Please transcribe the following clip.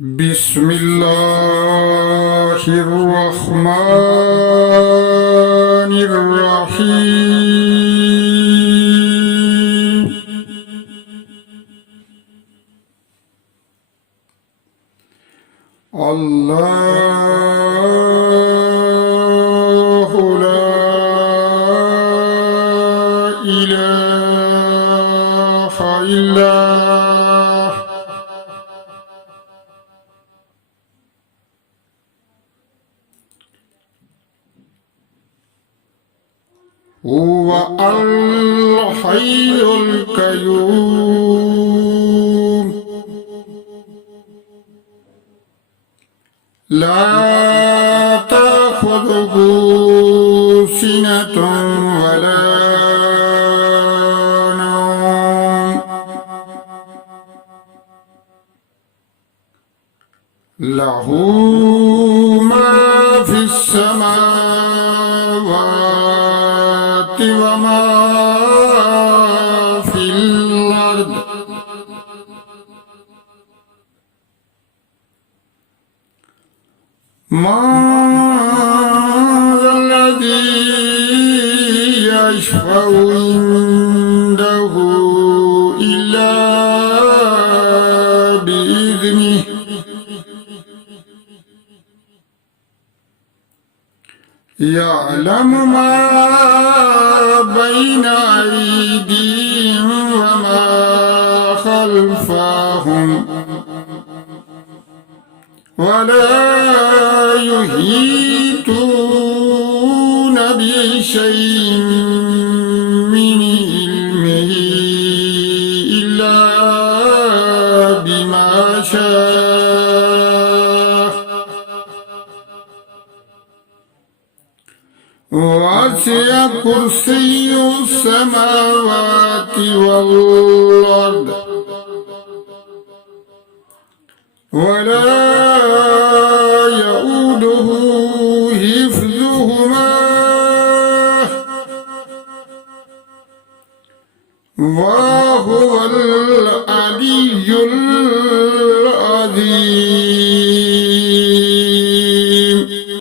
بسم الله الرحمن الرحيم. الله لا إله إلا هو الحي القيوم لا تأخذه سنة ولا نوم له ما في السماوات وما في الأرض ما ذا الذي يشفع عنده إلا بإذنه يعلم ما بين أيديهم وما خلفهم ولا يحيطون بشيء من علمه إلا بما شاء وسع كرسي السماوات والأرض ولا يؤوده حفظهما وهو